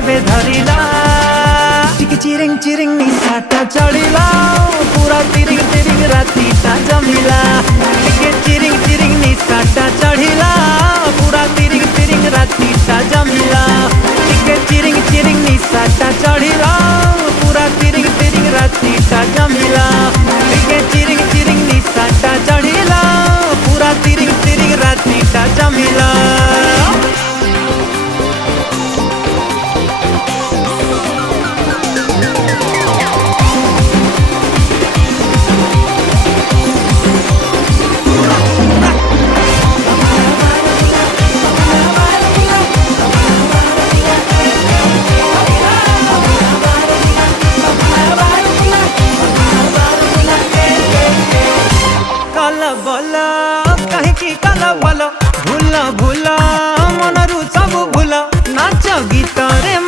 धरिला टिक चिरिंग चिरिंग निसाटा चढ़िला पूरा तिरिंग तिरिंग रातीटा जमिला टिके चिरिंग चिरिंग निसाटा चढ़िला पूरा तिरिंग तिरिंग रातीटा जमिला टिके चिरिंग चिरिंग निसाटा चढ़िला पूरा तिरिंग तिरिंग रातीटा जमिला।